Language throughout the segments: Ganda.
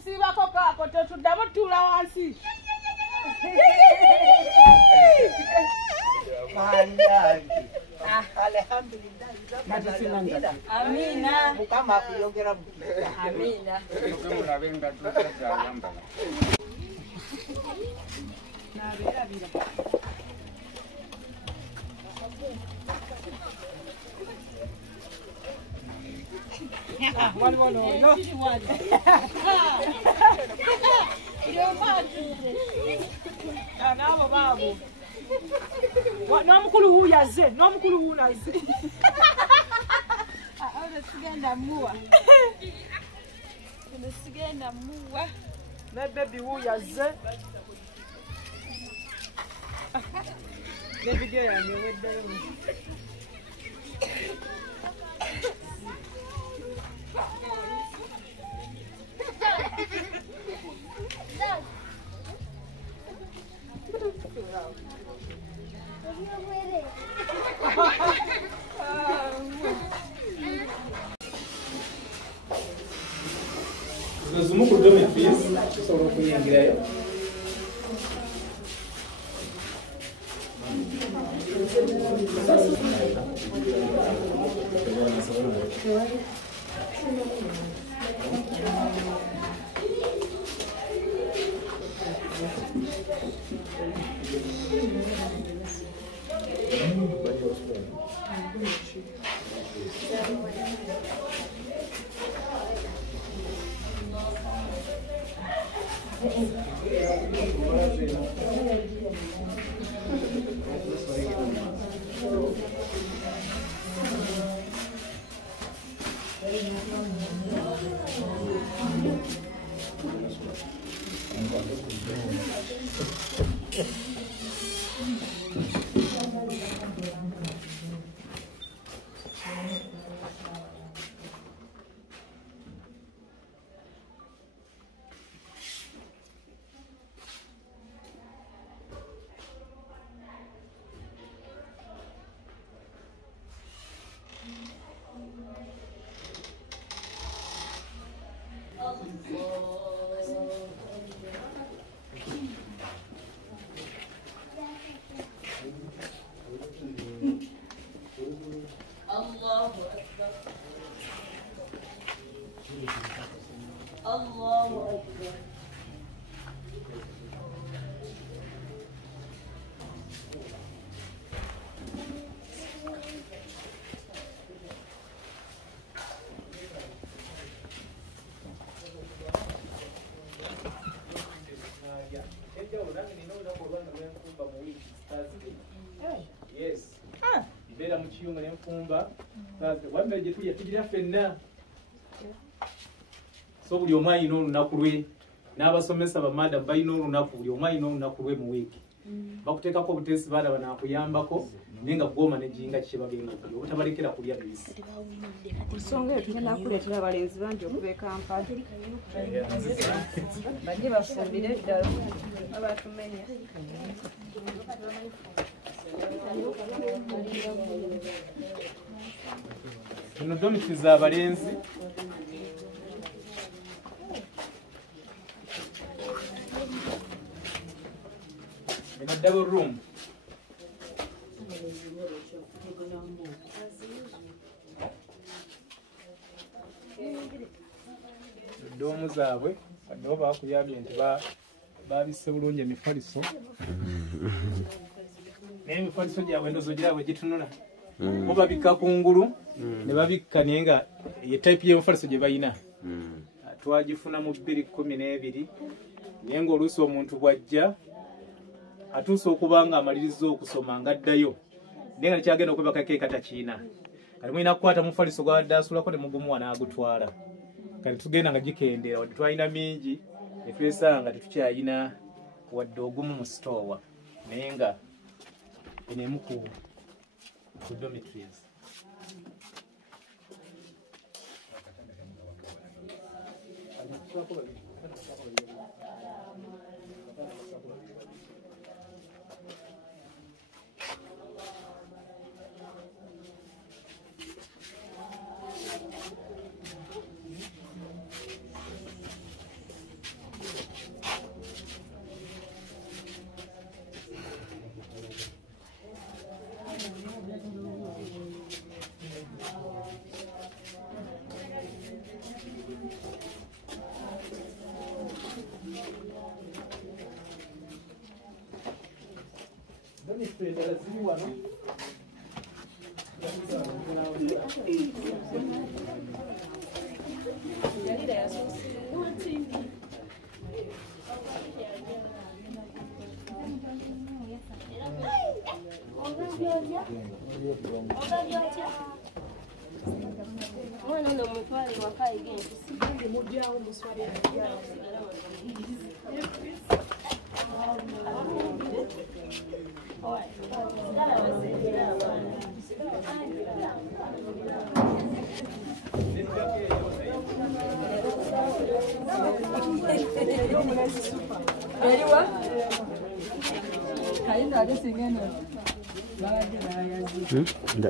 kusiibako kaako totuddamu tuula wansi. Alhamdulillah. Amina. Mukama akuyongera mu. Amina. Naabo baabo. N'omukulu wuuyaze, n'omukulu wuunaze. Sigenda muwa. Sigenda muwa. Ne baby wuuyaze. Ne video yange weddayo. Resumo por dormitories, só vou conhecer Yes. Ibera mu kiyunga n'enfumba. Wambe gye tujja tugira ffenna. So buli omu alina olunaku lwe. N'abasomesa bamada balina olunaku, buli omu alina olunaku lwe mu wiiki. Bakuteekako obuteesi baada banakuyambako naye nga gwoma ne jinga kye bagenda okulya. Obutabalekera kulya bisi. Ensonga eyo tugenda kuleetera abalenzi bangi okuva e Kampala. Bajje bafumbire ddala abatumenya. Zino domiti z'abalenzi. Eno double room. Doomu zaabwe wadde bakuyambye nti babisse bulungi emifaliso. Naye emifaliso gyabwe endozo girabwe gitunula. Bo babikka kungulu ne babikka naye nga ye type y'emifaliso gye bayina. Twagifuna mu 2012 naye ng'oluusi omuntu bw'ajja atuuse okuba nga amaliriza okusoma ng'addayo naye nga nekyagenda okwebakako ekatakiina. Kati mulina kukwata mufaliso gwadde asulako ne mugumuwa n'agutwala. Kati tugenda nga gikendeera wadde twalina mingi ne twesanga nga tetukyalina wadde ogumu mu sitoowa naye nga enemu ku dormitories. endala ziri wano.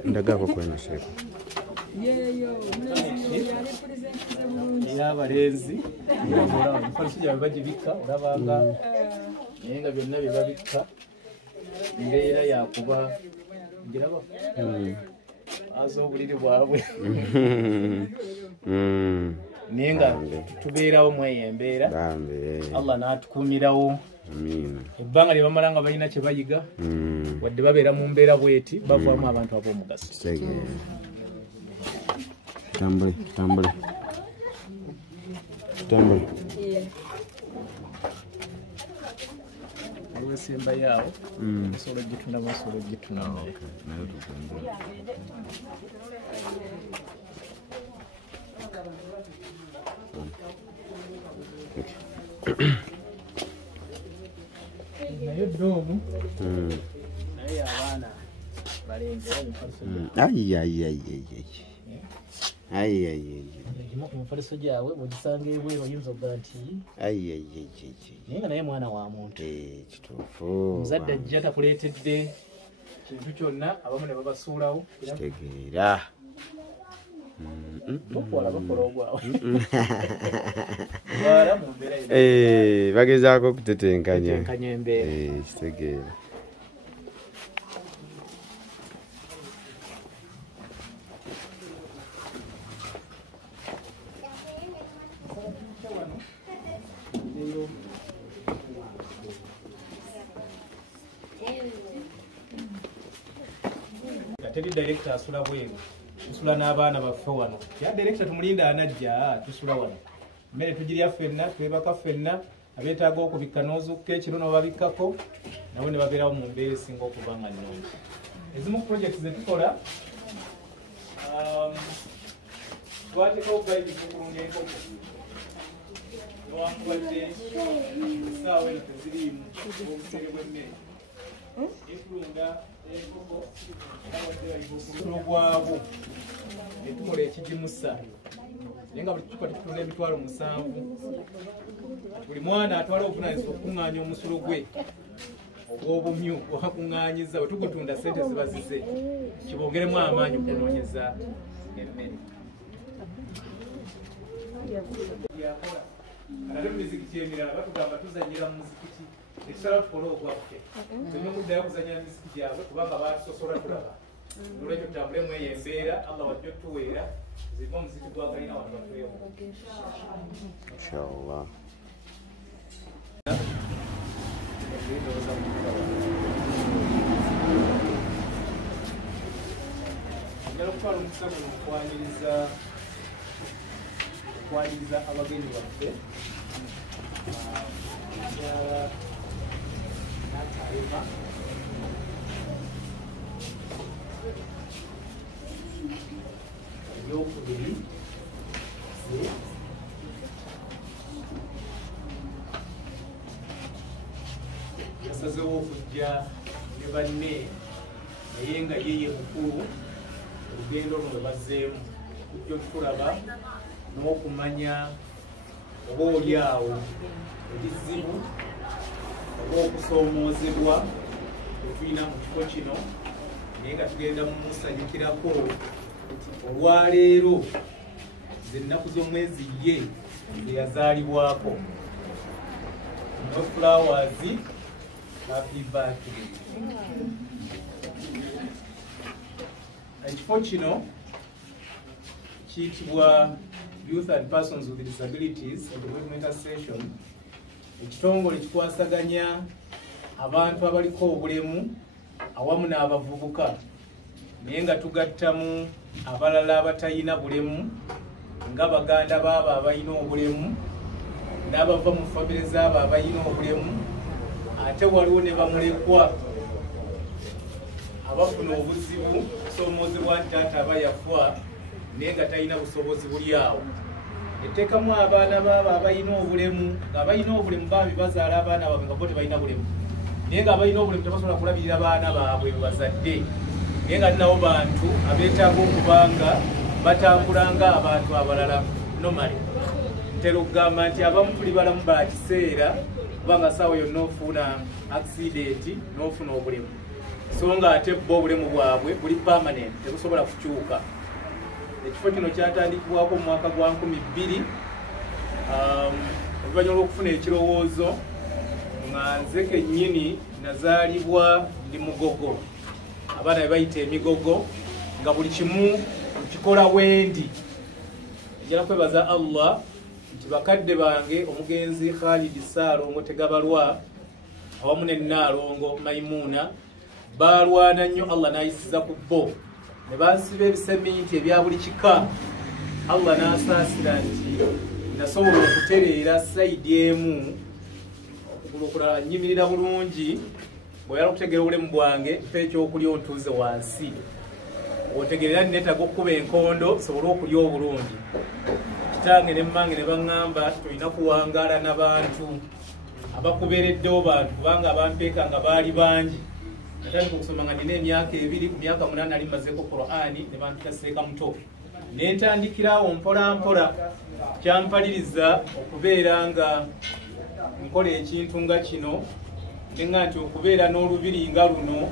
Ndagako kwena shefu. Y'abalenzi emifaliso gyabwe bagibikka olabanga naye nga byonna bye babikka mbeera yakuba ngiraba aza obuliri bwabwe naye nga tubeerawo mu eyo embeera Allah n'atukuumirawo ebbanga lye bamala nga balina kye bayiga wadde babeera mu mbeera bweti bavaamu abantu ab'omugaso. Tambule, tambule. Tambule. Weesemba yaawo ensolo gitunda masolo gitunda naye doomu naye abaana balenzi egimu ku mifaliso gyabwe bwegisanga ebweru oyinza okugaa nti naye nga naye mwana wa muntu omuzadde ajja takuleetedde kintu kyonna abamu ne babasuulawo kitegeera bakola ogwawe mu mbeera bagezaako okutetenkanya embeera kitegeera. teri director asula bweru tusula n'abaana baffe wano ya director tumulinda anajja tusula wano mmere tugirya ffenna twebaka ffenna abeetaaga okubikka n'ozuukuka ekiro n'obabikkako nabo ne babeerawo mu mbeera esinga okuba nga nnungi. Ezimu projects ze tukola twateekawo bayidi tukulunda enkoko newankubadde essaawa eno teziriimu obusere bw'emmere ekulunda enkoko obusulo bwabo ne tukola ekigimusa naye nga buli kikuba tutunda emitwalo 7 buli mwana atwala obuvunaanyizibwa okukuŋŋaanya omusulo gwe ogw'obumyu wakuŋŋaanyiza bwe tugutunda ssente ziba zize kibongeremu amaanyi okunoonyeza emmere. Ate mu mizikiti emirala batugamba tuzanyira mu muzikiti ekisala tukole ogwaffe tulina okuddayo okuzanyira mizikiti gyabwe kubanga batusosola tulaba nolwekyo tutambulemu eyo embeera Allah wajja otuweera ziva omuzikiti gwa kalina wano batuweewo inshallah. njala okutwala omukisa guno okwaniriza abagenyi baffe Natalema ebyokubiri yasazewo okujja ne banne naye nga yeye mukulu olugendo luno lwe bazzeemu kujja otukulaba n'okumanya oba oli awo ebizibu oba okusoomoozebwa etulina mu kifo kino naye nga tugenda mumusanyukirako olwaleero zennaku z'omwezi ye ze yazaalibwako no flowers happy birthday. Ekifo kino kiyitibwa Youth and Persons with Disabilities Development Association, ekitongole kikwasaganya abantu abaliko obulemu awamu n'abavubuka naye nga tugattamu abalala abatalina bulemu nga baganda baabo abalina obulemu n'abava mu famire zaabo abalina obulemu ate waliwo ne bamulekwa abafuna obuzibu kusoomozebwa nti taata aba yafa naye nga talina busobozi buli awo etteekamu abaana baabo abalina obulemu ng'abalina obulemu baabi bazaala abaana baabwe nga bo tebalina bulemu naye nga abalina obulemu tebasobola kulabirira baana baabwe bazadde naye nga nnawo bantu abeetaaga okubanga batambula nga abantu abalala nomale ntera okugamba nti abamu tuli balamu ba kiseera kubanga saawa yonna ofuna accidenti n'ofuna obulemu so nga ate bo obulemu bwabwe buli permanent tebusobola kukyuka. Ekifo kino kyatandikibwako mu mwaka gwa 2000 oluvannyuma lw'okufuna ekirowoozo nga nze kennyini nazaalibwa ndi mugogo abaana be bayita emigogo nga buli kimu kikola wendi. Njala kwebaza Allah nti bakadde bange omugenzi Khalid Ssaalongo Tegabalwa awamu ne Nnaalongo Maimuna balwana nnyo Allah n'ayisiza ku bo ne bansiba ebiseminti ebya buli kika. Allah n'asaasira nti nasobola okutereera sayidi emu okugulu okulala nyimirira bulungi bw'oyala okutegeera obulemu bwange mpa ekyokulya ontuuze wansi otegerera neetaaga okkuba enkondo sobole okulya obulungi. Kitange ne mmange ne baŋŋamba tulina kuwangaala n'abantu abakubeereddewo bantu kubanga abampeeka nga baali bangi. Natandika okusoma nga nina emyaka 2 ku myaka 8 nali mazeeko Qur'ani ne bampita Seeka Muto. Ne ntandikirawo mpola mpola kyampaliriza okubeera nga nkola ekintu nga kino nenga nti okubeera n'olubiri nga luno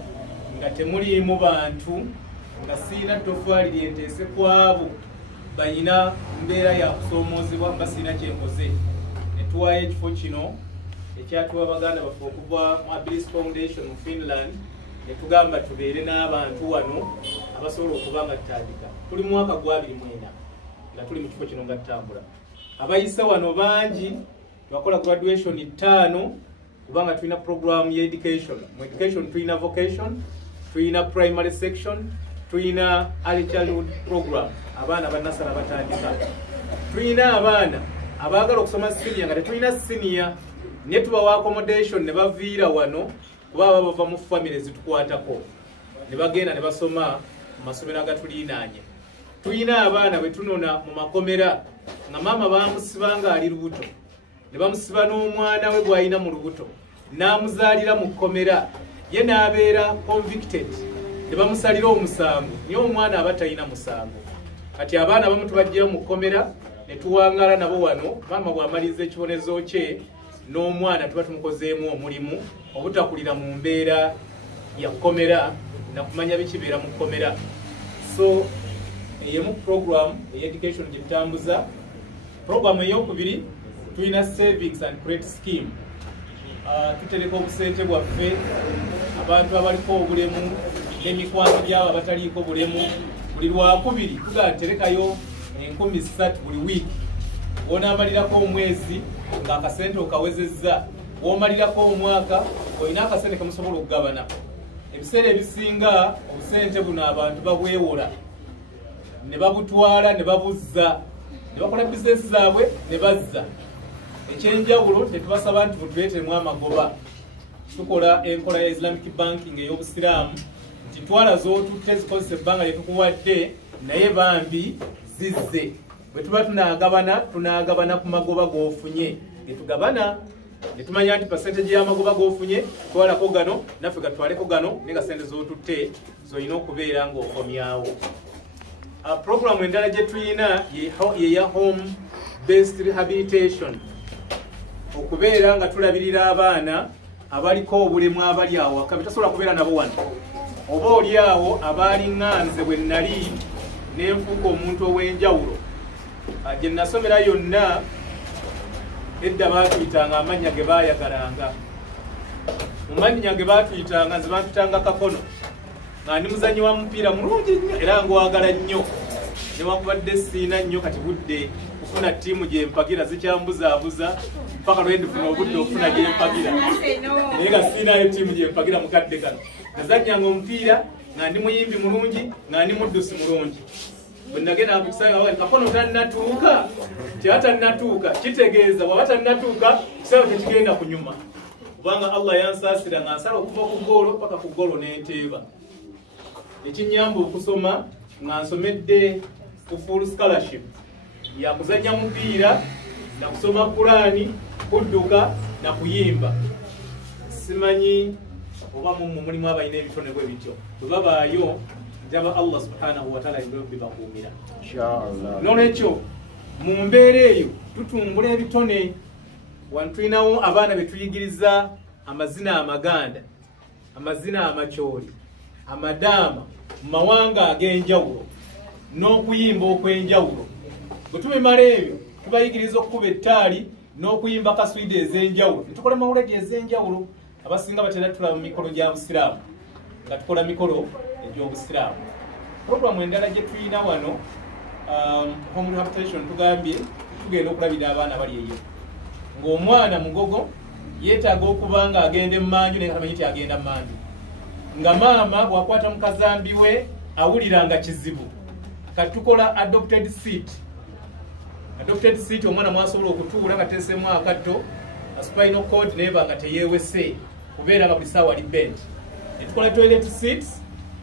nga temuliimu bantu nga siina ttofaali lyenteese kwabo balina mbeera ya kusoomoozebwa mba siina kyenkoze. Ne tuwaayo ekifo kino ekyatuwa baganda baffe okuva mu Abilis Foundation mu Finland ne tugamba tubeere n'abantu wano abasobola okuba nga tutandika. Tuli mu mwaka gwa 2009 nga tuli mu kifo kino nga tutambula. Abayisa wano bangi twakola graduation 5 kubanga tulina program ya education. Mu education tulina vocation, tulina primary section, tulina early childhood program abaana bannasala batandika, tulina abaana abaagala okusoma senior nga tetulina senior ne tubawa accommodation ne baviira wano kuba bava mu family zitukwatako ne bagenda ne basoma mu masomero agatuliinaanye. Tulina abaana bwe tunona mu makomera nga maama bamusiba nga ali lubuto ne bamusiba n'omwana we gw'alina mu lubuto n'amuzaalira mu kkomera ye n'abeera convicted ne bamusalira omusango niye omwana aba talina musango. Kati abaana abamu tubajjayo mu kkomera ne tuwangaala nabo wano maama bw'amaliriza ekibonezo kye n'omwana tuba tumukozeemu omulimu obutakulira mu mbeera ya kkomera na kumanya bikibeera mu kkomera. So eyemu program education gye tutambuza. Program ey'okubiri tulina savings and credit scheme. Tutereka obusente bwaffe abantu abaliko obulemu n'emikwano gyabo abataliiko bulemu buli lwakubiri tugaa terekayo 13,000 buli wiiki. Wonaamalirako omwezi ng'akasente okawezezza, w'omalirako omwaka olina akasente kemusobola okugabana. Ebiseera ebisinga obusente buno abantu babwewola ne babutwala ne babuzza ne bakola bizinesi zaabwe ne bazza. Ekyenjawulo tetubasaba nti mutuleeteremu amagoba. Tukola enkola ya Islamic banking ey'obusiraamu nti twala z'otutte zikozesa ebbanga lye tukuwadde naye bambi zizze. Bwe tuba tunaagabana ku magoba g'ofunye ge tugabana ne tumanya nti percentage y'amagoba g'ofunye twalako gano naffe gatwaleko gano ne gasente z'otutte z'olina okubeera ng'okomyawo. Program endala gye tulina ye ya home based rehabilitation, okubeera nga tulabirira abaana abaliko obulemu abali awo waka bitasobola kubeera nabo wano, oba oli awo abaali ŋŋanze bwe nnali n'enfuuka omuntu ow'enjawulo. Gye nasomera yonna edda baatuyitanga amannya ge baayagalanga. Mu mannya ge baatuyitanga nze bampitanga Kakono nga ndi muzannyi wa mupiira mulungi nnyo era ngwagala nnyo, newankubadde siina nnyo kati budde kufuna ttiimu gye mpagira zikyambuzaabuza mpaka lwe ndifuna obudde okufuna gye mpagira naye nga siinayo ttiimu gye mpagira mukadde kano. nazanyanga omupiira nga ndi muyimbi mulungi nga ndi muddusi mulungi bwe nagenda kukisaga kakono tannatuuka kyatannatuuka kitegeeza bwaba tannatuuka kisaawe tekigenda kunyuma kubanga Allah yansaasira nga nsala okuva ku ggoolo paka ku ggoolo n'enteeba ekinyamba okusoma nga nsomedde ku full scholarship yakuzanya mupiira nakusoma Qurani kudduka na kuyimba simanyi oba mulimu abalina ebitone bwe bityo bwe babaayo njaba Allah subhanahu wa ta'ala ibyo bibakuumira inshallah nolwekyo mu mbeera eyo tutumbula ebitone wantwinawo abaana betuyigiriza amazina amaganda amazina amakyoli amadaama mu mawanga ag'enjawulo n'okuyimba okw'enjawulo bwe tubimala ebyo tubayigiriza okukuba ettaali n'okuyimba kaswidi ez'enjawulo netukola mawuledi ez'enjawulo abasinga batera tulaba mu mikolo gya busiraamu nga tukola mikolo egy'obusiraamu programu endala gye tulina wano home rehabilitation tugambye tugenda okulabira abaana bali eyo ng'omwana mugogo yeetaaga okuba nga agenda emmanju naye katamanyi ti agenda mmanju nga maama bw'akwata mukazambi we awulira nga kizibu kati tukola adopted seat omwana mwasobola okutuula nga teesemu akatto spinal cord neba nga teyeewese kubeera nga buli ssaawa ali bent netukola toilet seats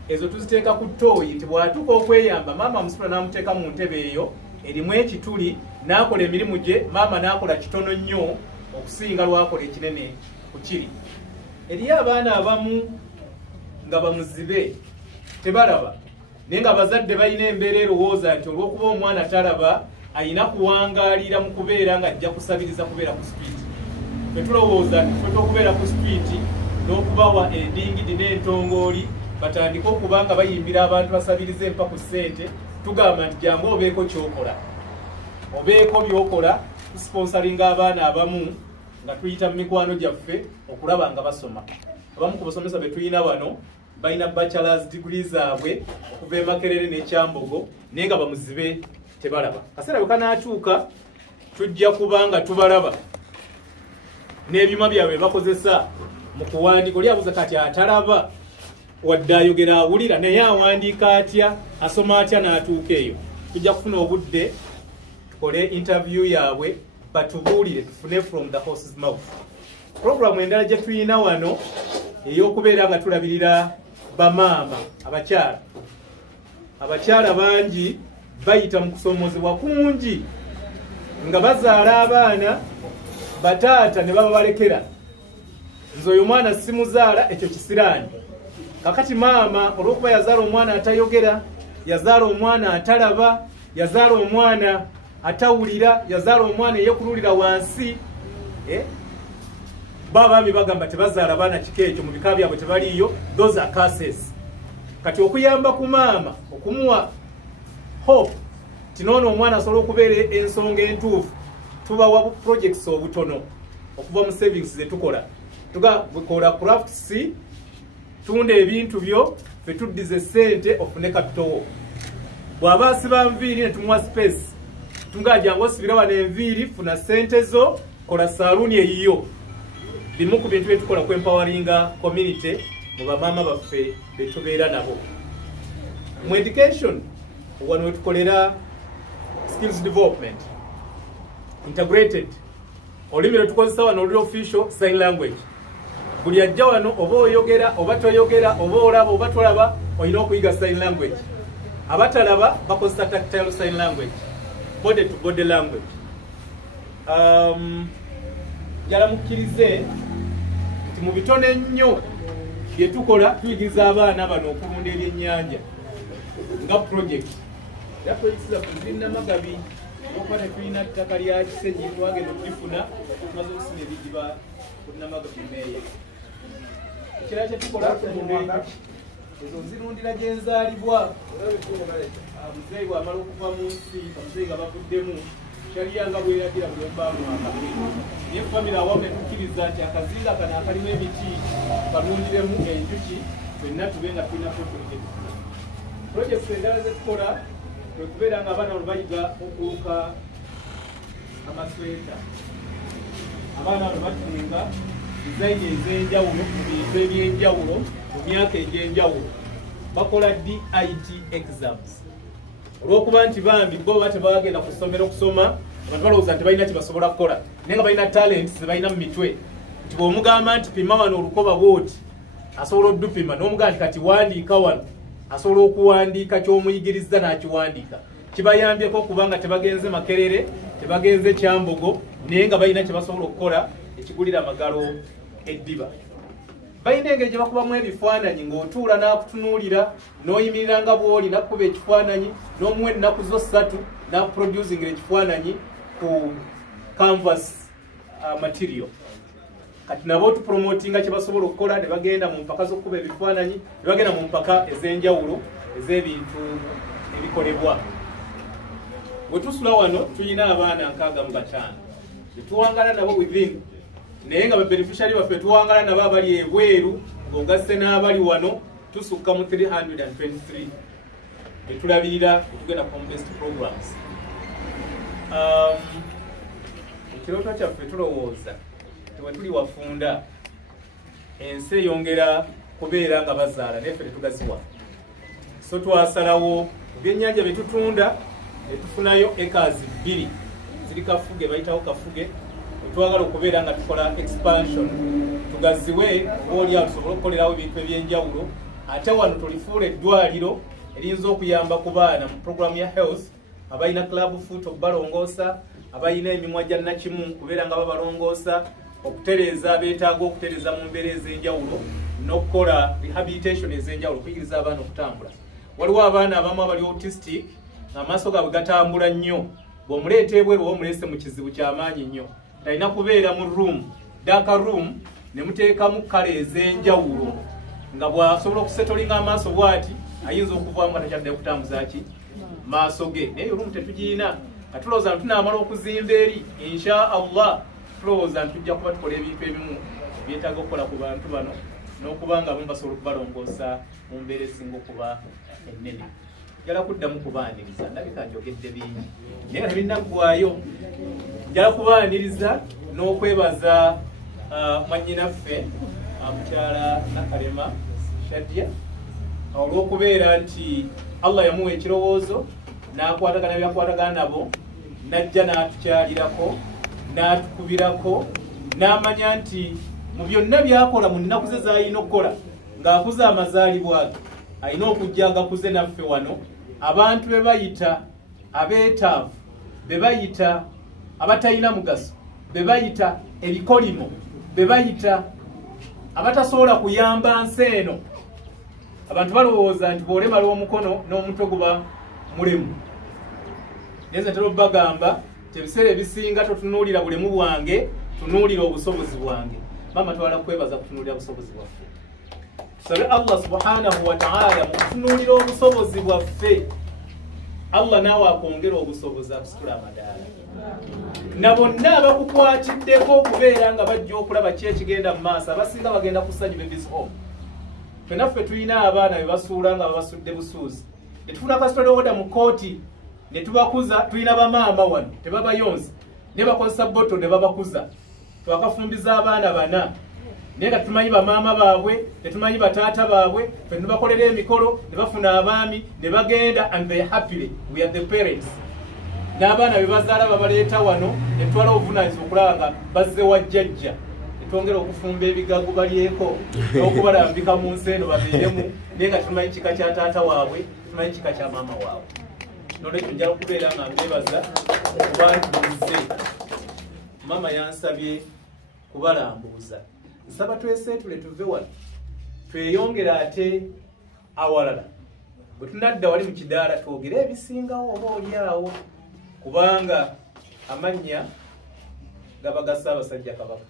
ezo tuziteeka ku ttooyi nti bw'atuuka okweyamba maama amusitula n'amuteeka mu ntebe eyo erimu ekituli n'akola emirimu gye maama n'akola kitono nnyo okusinga lwakola ekinene ku kiri eriyo abaana abamu nga bamuzibe tebalaba naye nga abazadde balina embeera erowooza nti olw'okuba omwana talaba ayina kuwangaalira mu kubeera nga ajja kusabiriza kubeera ku street ffe tulowooza nti ffe okubeera ku street n'okubawa endingidi n'entongooli batandike okuba nga bayimbira abantu basabiriza empa ku ssente tugamba nti jangu obeeko kyokola obeeko byokola tusponsalinga abaana abamu nga tuyita mu mikwano gyaffe okulaba nga basoma abamu ku basomesa be tuyina wano balina bachelors degree zaabwe okuva e Makerere n'Ekyambogo naye nga bamuzibe tebalaba kaseera bwe kanaatuuka tujja kuba nga tubalaba n'ebyuma byabwe bakozesa mu kuwandiika oli abuuza kati atalaba wadde ayogera awulira naye awandiika atya asoma atya n'atuuka eyo tujja kufuna obudde tukole interview yaabwe batubuulire tufune from the horse's mouth programu endala gye tuyina wano ey'okubeera nga tulabirira bamaama abakyala bangi bayita mu kusoomozebwa kungi nga bazaala abaana bataata ne baba balekera nze oyo mwana simuzaala ekyo kisiraani kakati maama olw'okuba yazaala omwana atayogera yazaala omwana atalaba yazaala omwana atawulira yazaala omwana eyekululira wansi babaami bagamba tebazaala baana kika ekyo mu bika byabwe tebaliiyo those are curses kati okuyamba ku maama okumuwa hope tinoono omwana asobola okubeera ensonga entuufu tubawa projects obutono okuva mu savings zetukola tukola crafts tunda ebintu byo fe tuddize ssente ofune kapitowo bw'aba asiba nviiri ne tumuwa space tungajangu osibira wano enviiri funa ssente zo kola saaluuni eyiyo bimu ku bintu byetukola ku empoweringa community mu bamaama baffe betubeera nabo mu education wano wetukolera skills development integrated olulimi lwetukozesa wano oluli official sign language buli ajja wano oba oyogera oba toyogera oba olaba oba tolaba olina okuyiga sign language abatalaba bakozesa tactile sign language body to body language jala mukkirize nti mu bitone ennyo byetukola tuyigiriza abaana bano okulunda ebyennyanja nga project era project zaffe zirina magabi okuba tetulina ttaka lya Kisenyi twagenda okugifuna tumaze okusina ebidiba kulina magabi meeya ekirala kyetukola ezo nzirundira gye nzaalibwa muzeeyi bw'amala okuva mu nsi bamuzeeyi nga bavuddemu kyaliyanga bweragira buli obbaamu akabe naye famire awamu netukkiriza nti akazinga kano akalimu emiti kalundiremu enjuki fenna tube nga tulina kwetuligetufuna projekiti endala zetukola kwekubeera nga abaana bano bayiga okuluka amasweta abaana bano batunga dizayini ez'enjawulo mu bintu ebyenjawulo mu myaka egy'enjawulo bakola DIT exams olw'okuba nti bambi bo baba tebagenda ku ssomero kusoma abantu balowooza nti balina kyebasobola kukola naye nga balina talent zebalina mu mitwe nti bw'omugamba nti pima wano olukoba bwoti asobola oddupima n'omugamba nti kati wandiika wano asobola okuwandiika ky'omuyigiriza n'akiwandiika kibayambyeko kubanga tebagenze Makerere tebagenze Kyambogo naye nga balina kyebasobola okukola ekigulira amagalo eddiba balina engeri gye bakubamu ebifaananyi ng'otuula n'akutunuulira n'oyimirira nga bw'oli n'akukuba ekifaananyi n'omuwa ennaku zo 3 n'akuproducingira ekifaananyi ku canvas material kati nabo tupromotinga kye basobola okukola ne bagenda mu mpaka z'okukuba ebifaananyi ne bagenda mu mpaka ez'enjawulo ez'ebintu ebikolebwa bwe tusula wano tulina abaana 65 tetuwangala nabo within naye nga babeneficiary baffe tuwangala nabo abali ebweru ng'ogasse n'abali wano tusukka mu 323 betulabirira etugenda home-based programs. Ekirooto kyaffe tulowooza tewe tuli wafunda ensi eyongera kubeera nga bazaala neffe tetugaziwa so twasalawo ebyennyanja betutunda netufunayo acres 2 ziri Kafuge bayitawo Kafuge twagala okubeera nga tukola expansion tugaziwe oli atusobola okukolerawo ebintu ebyenjawulo ate wano tulifuula eddwaliro eriyinza okuyamba ku baana mu programu ya health abalina club foot okubalongoosa abalina emimwa gya nakimu kubeera nga babalongoosa okutereeza abeetaaga okutereeza mu mbeera ez'enjawulo n'okukola rehabilitation ez'enjawulo okuyigiriza abaana okutambula waliwo abaana abamu abali autistic ng'amaaso gaabwe gatambula nnyo bw'omuleeta ebweru oba omuleese mu kizibu ky'amaanyi nnyo talina kubeera mu room dark room ne muteekamu kala ez'enjawulo nga bw'asobola okusetolinga amaaso bw'ati ayinza okuvaamu nga takyadde kutambuza ki maaso ge naye room tetugirina nga tulowooza nti tunaamala okuzimba eri insha Allah tulowooza nti tujja kuba tukola ebintu ebimu byetaaga okukola ku bantu bano n'okuba nga abamu basobola okubalongoosa mu mbeera esinga okuba ennene njala kuddamu kubaaniriza ndabika njogedde bingi naye nga tebinnaggwaayo njala kubaaniriza n'okwebaza mwannyinaffe mukyala Nakalema Shadia olw'okubeera nti Allah yamuwa ekirowoozo n'akwatagana byakwatagana nabo najja n'atukyalirako n'atukubirako n'amanya nti mu byonna byakola mu nnaku ze z'alina okukola ng'akuze amazaalibwa ge alina okujja agakuze naffe wano abantu be bayita abeetaavu be bayita abatalina mugaso be bayita ebikolimo be bayita abatasobola kuyamba nsi eno abantu balowooza nti bw'olema lw'omukono n'omutwe guba mulemu neze ntera bagamba ebiseera ebisinga totunuulira bulemu bwange tunuulira obusobozi bwange mama twala kwebaza kutunuulira busobozi bwaffe tusabe Allah subhanahu wa ta'ala mu kutunuulira obusobozi bwaffe Allah naawe akwongera obusobozi akusitula amadaala na bonna abakukwatiddeko okubeera nga bajja okulaba ki ekigenda mu maaso abasinga bagenda kusanyu babies home fenaffe tulina abaana be basuula nga babasudde busuuzi ne tufuna custody order mu kooti ne tubakuza tulina bamaama wano tebabayonza ne bakozesa botto ne babakuza twakafumbiza abaana 4 naye nga tumanyi bamaama baabwe tetumanyi bataata baabwe fe tubakolera emikolo ne bafuna abaami ne bagenda and they happily we are the parents n'abaana be bazaala babaleeta wano ne tutwala obuvunaanyizibwa okulaba nga bazze wa jjajja ne twongera okufumba ebigagu balyeko n'okubalambika mu nsi eno babeeremu naye nga tumanyi kika kya taata waabwe tumanyi kika kya maama waabwe nolwekyo njala okubeera nga mbebaza okuba nti buzze mama yansabye kubalambuuza nsaba tweseetule tuve wano tweyongera ate awalala bwe tunadda wali mu kidaala twogere ebisingawo oba oliawo kubanga amannya gaba ga Ssaabasajja Kabaka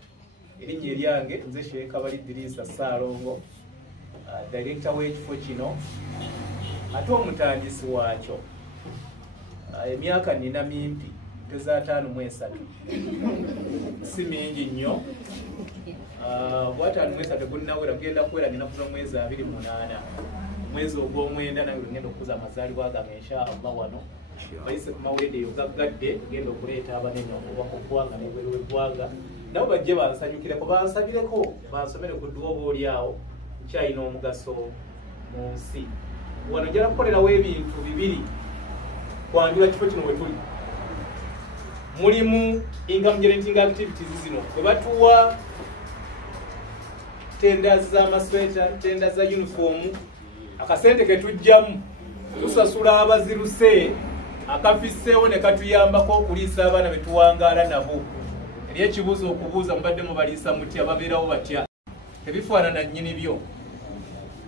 erinnya eryange nze Sheikh Kabali Idrisa Ssaalongo director w'ekifo kino ate omutandisi waakyo emyaka nina mimpi teza 5 si mingi nnyo bw'ataano mwezi tegunnawera kugenda kuwera nina kuza mwezi 28 mwezi ogw'omwenda nange ngenda okukuza amazaalibwa gange insha Allah wano bayise ku mawulide eyo gaggadde tugenda okuleeta abanene okuva ku ggwanga n'ebweru w'eggwanga nabo bajje bansanyukireko bansabireko bansomere ku dduwa oba oliawo kyalina omugaso mu nsi. Wano njala kukolerawo ebintu bibiri kwanjula kifo kino we tuli. Mulimu income generating activities zino bwe batuwa tenda z'amasweta, tenda za uniform, akasente ke tujjamu tusasula abaziruse, akafisseewo ne katuyambako okuliisa abaana be tuwangaala nabo. Eri ekibuuzo okubuuza mubadde mubaliisa mutya, babeerawo batya? Tebifaanana nnyini byo.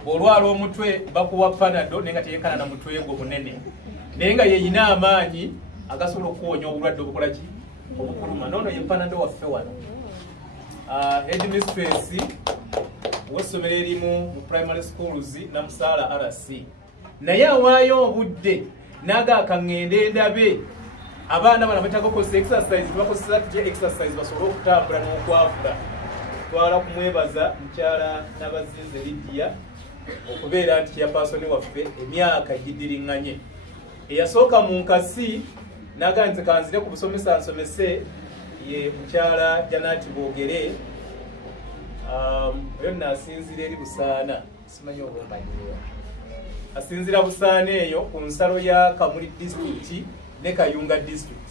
Bw'olwala omutwe bakuwa panado naye nga teyenkana na mutwe gwo munene, naye nga yeyina amaanyi agasobola okuwonya obulwadde obukola ki obukuluma. Noono ye panado waffe wano. Headmistress w'essomero erimu mu primary schools Namusaala RC naye awaayo obudde n'agaaka ŋŋende ndabe abaana bano betaaga okukozesa exercise, bakozesa tutya exercise basobole okutambula n'okwavula. Twala kumwebaza mukyala Nabazinze Lydia okubeera nti chairperson waffe emyaka gidiriŋŋanye. Eyasooka mu nkasi n'agaa nti kanzire ku busomesa nsomese ye mukyala Janati Boogere. Oyo naasinzira eri Busaana, simanyi oba omanyiyo. Asinzira Busaana eyo ku nsalo ya Kamuli district ne Kayunga district.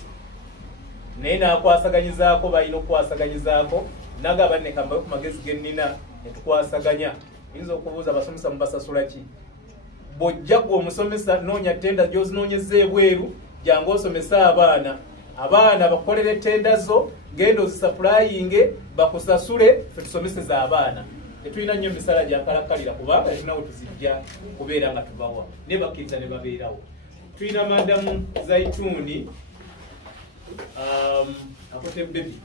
Naye n'akwasaganyizaako, balina okukwasaganyizaako, n'agamba ne kambayo ku magezi ge nnina ne tukwasaganya. Yinza okubuuza abasomesa mubasasula ki? Bw'ojja gwe omusomesa noonya tenda gy'ozinoonyeza ebweru, jangu osomesa abaana. Abaana bakolere tenda zo, genda ozisaplayinge, bakusasule, ffe tusomeseza abaana. Tetulina nnyo misala gyankalakkalira kubanga tulina we tuzijja kubeera nga tubawa. Ne bakkiriza ne babeerawo. Tulina Madamu Zaituni Akote Baby.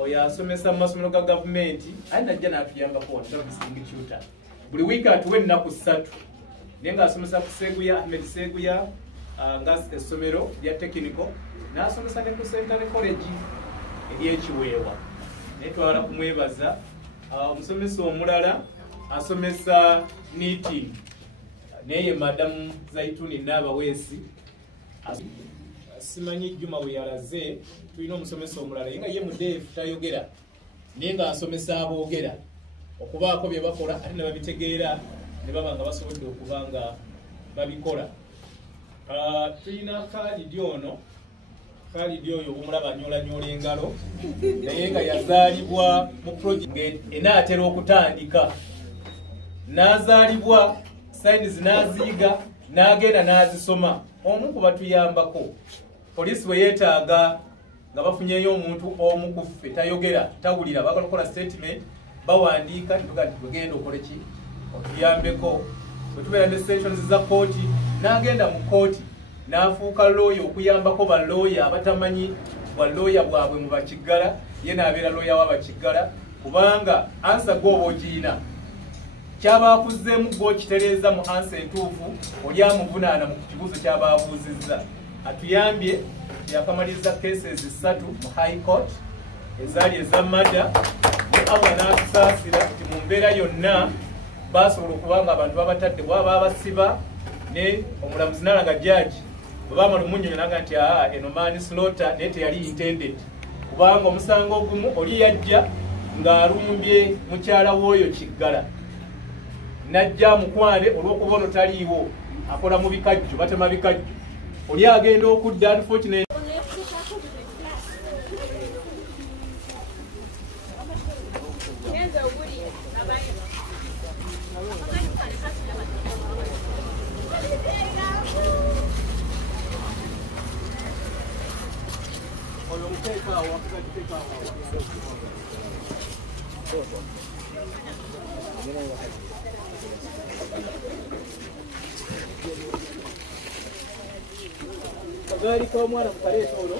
Oyo asomesa mu masomero ga gavumenti, aye najja n'atuyambako wano servicing tutor. Buli wiiki atuwa ennaku 3. Naye ng'asomesa ku Seguya, Ahmed Seguya, nga essomero lya technical, n'asomesa ne ku Central College ery'Ekiweewa. Naye twala kumwebaza. Omusomesa omulala asomesa knitting, naye Madamu Zaituni Naabaweesi. Simanyi Juma we yalaze, tulina omusomesa omulala yenga ye mudeefu tayogera, naye ng'asomesa aboogera okubaako bye bakola ate ne babitegeera ne baba nga basobodde okuba nga babikola. Tulina Khalid ono, Khalid oyo obumulaba anyoolanyola engalo, naye nga yazaalibwa mu project enaatera okutandika. N'azaalibwa sayinizi n'aziyiga, n'agenda n'azisoma. Omu ku batuyambako. Poliisi bwe yeetaaga nga bafunyeyo omuntu omu ku ffe tayogera, tawulira, baagala okukola statement, bawandiika nituga nti tugenda okole ki? Otuyambeko. Bwe tubeera ne sessions za kooti, n'agenda mu kooti n'afuuka looya okuyambako balooya abatamanyi bwalooya bwabwe mu Bakiggala, ye n'abeera looya w'Abakiggala, kubanga ansa gw'oba ogiyina. Kyaba akuzzeemu gw'okitereeza mu ansa entuufu, oli amuvunaana mu kibuuzo kyaba abuuzizza. Atuyambye yakamaliriza cases 3 mu High Court ezaali eza mada, ne Allah n'atusaasira nti mu mbeera yonna basobola okubanga abantu babatadde bwaba abasiba, ne omulamuzi n'alaga judge bwe baamala omunnyonnyo n'aga nti eno manslaughter naye teyali intended, kubanga omusango ogumu oli yajja ng'alumbye mukyala w'oyo Kiggala, najja mukwane olw'okuba ono taliiwo, akola mu bikajjo, batema bikajjo, oli agenda okudda unfortunately. Kagari kwa mwana mkareto ulo.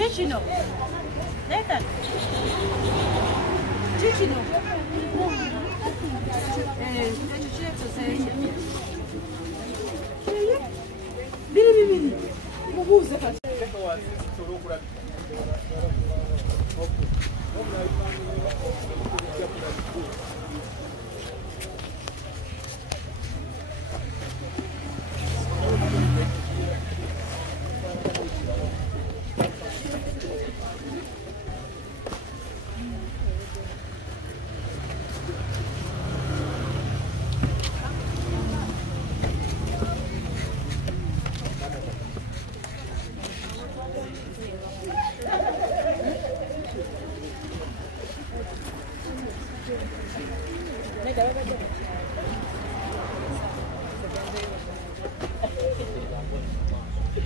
Cicino. Nathan. Cicino. Bili. Mubuze kati.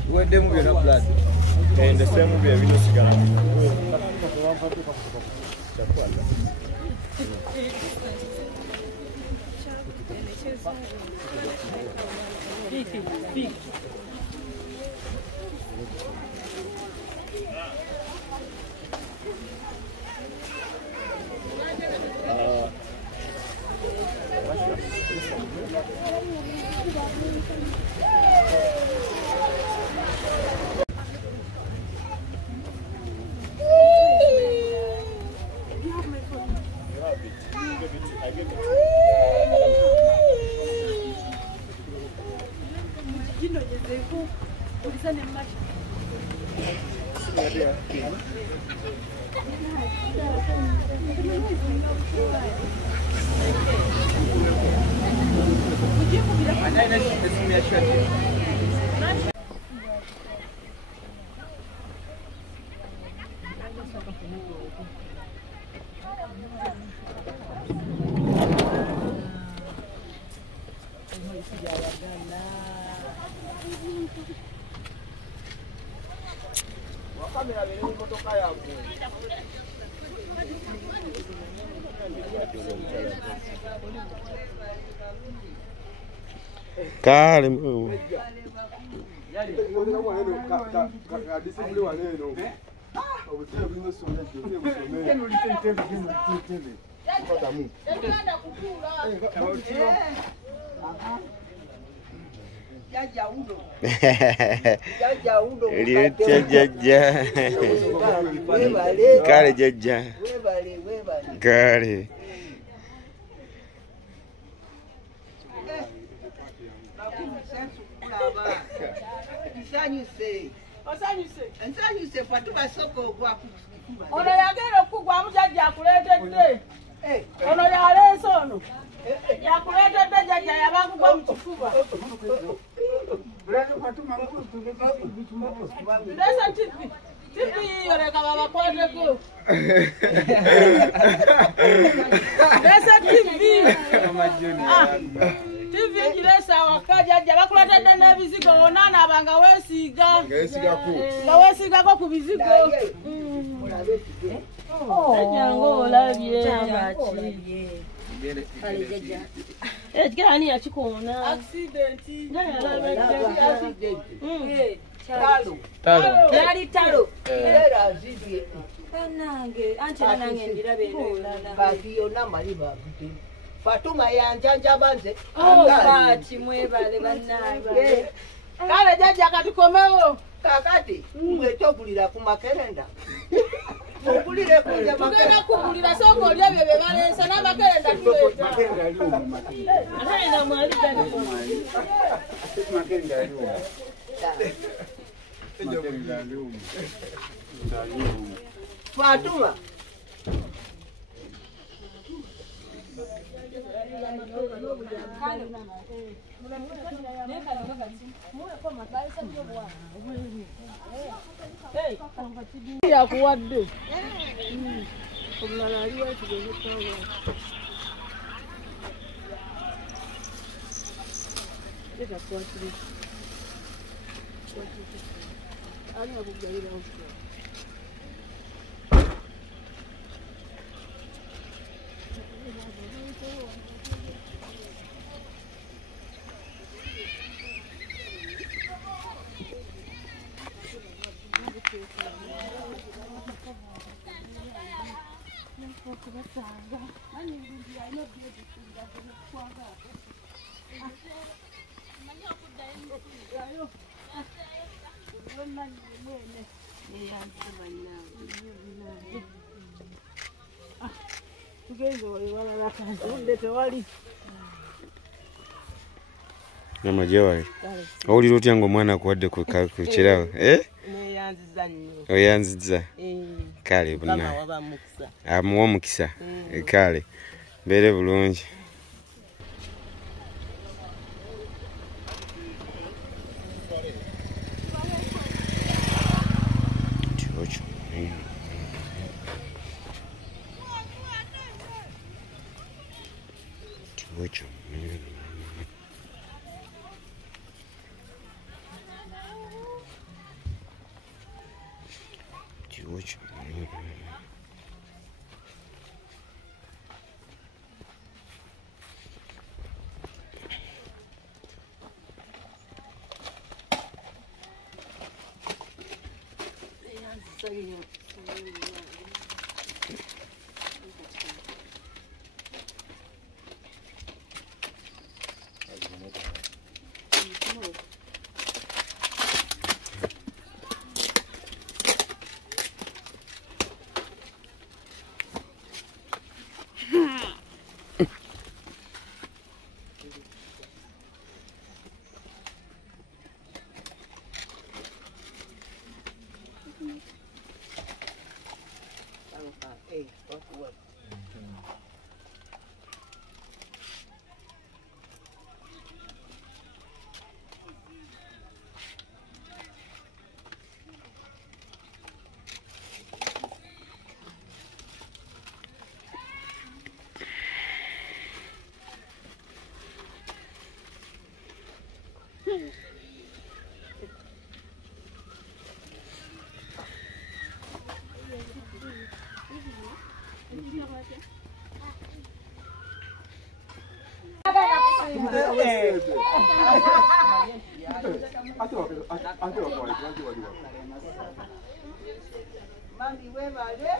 Where them we are blood. And the same we are video cigar. Kale Jaja. Kale Jaja. Kale. Nsanyuse Fatuma soko gwa kukuba. Ono yagenda okugwa mujajja akuleetedde. Ono yaleese ono. Yakuleetedde jajja yabakugwa mu kifuba. Ndesa TV. TV yoreka babakwateko. Ndesa TV. TV njiresa wakajja bakuleetedde n'ebizigo onana abanga weesiiga. Nga weesiigako ku bizigo. Jango olabye chambaki. Ekigani yakikoona. Accident. Talo. Yali talo. Era azidde. Nange anti nange ndirabe eno. Bati yonna mali babite. Fatuma yanjanja nze. Kati mwebale bannange. Kale jajja katukomewo. Kakati mwetogulira ku makerenda. Ogulire kulya Tugenda kugulira soko olya bye bye balensa n'amakerenda tuleeta. Makerenda mwali gani? Makerenda aliwo. Makerenda aliwo. Fatuma. Ya kuwadde. Omulala aliwo ekigezekawo. Leka kwatire. Ani akugayira okwo. Mama Jawali. Owulira otya ng'omwana akuwadde ku kirawo? Neyanziza nnyo. Oyanziza. Kale bonna. Amuwa omukisa. Kale. Mbeere bulungi. Mami webale.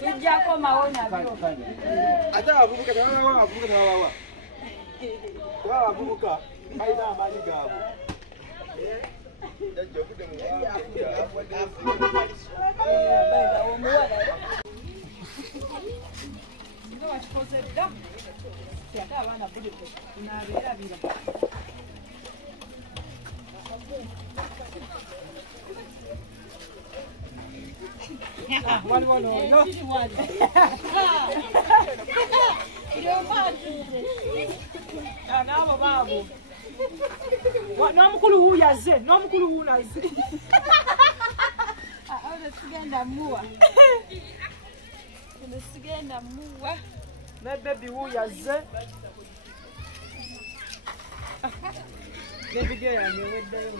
Tujjako mawonya byo. Ate abavubuka abavubuka balina amaanyi gaabwe. N'omukulu wuyaze, n'omukulu wunaze. Sigenda muwa. Ne baby wuyaze. Ne video yange weddayo.